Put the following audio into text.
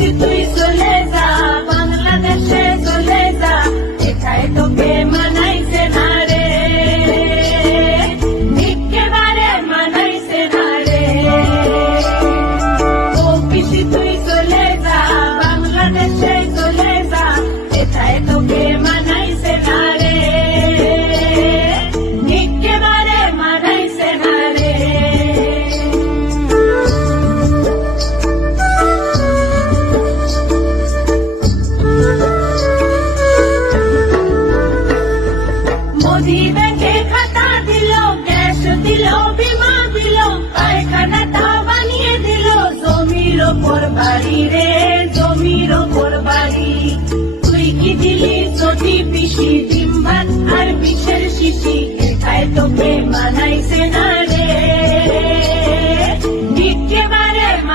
পিসি তুই চলে যা, বাংলাদেশে চলে যা, এটাই তোকে মানাইছে না রে, একেবারে মানাইছে না রে। ও পিসি তুই চলে যা, বাংলাদেশে চলে যা, এটাই তোকে মানাইছে না রে, একেবারে মানাইছে না রে। মোদি ব্যাংকে খাতা দিল, গ্যাস দিল, বিমা দিল, পায়খানাটা বানিয়ে দিল, জমির ওপর বাড়ি রে, জমির ওপর বাড়ি। তুই কি দিলি যদি পিসি ডিম ভাত আর বিষের শিশি, এটাই তোকে মানাইছে না রে।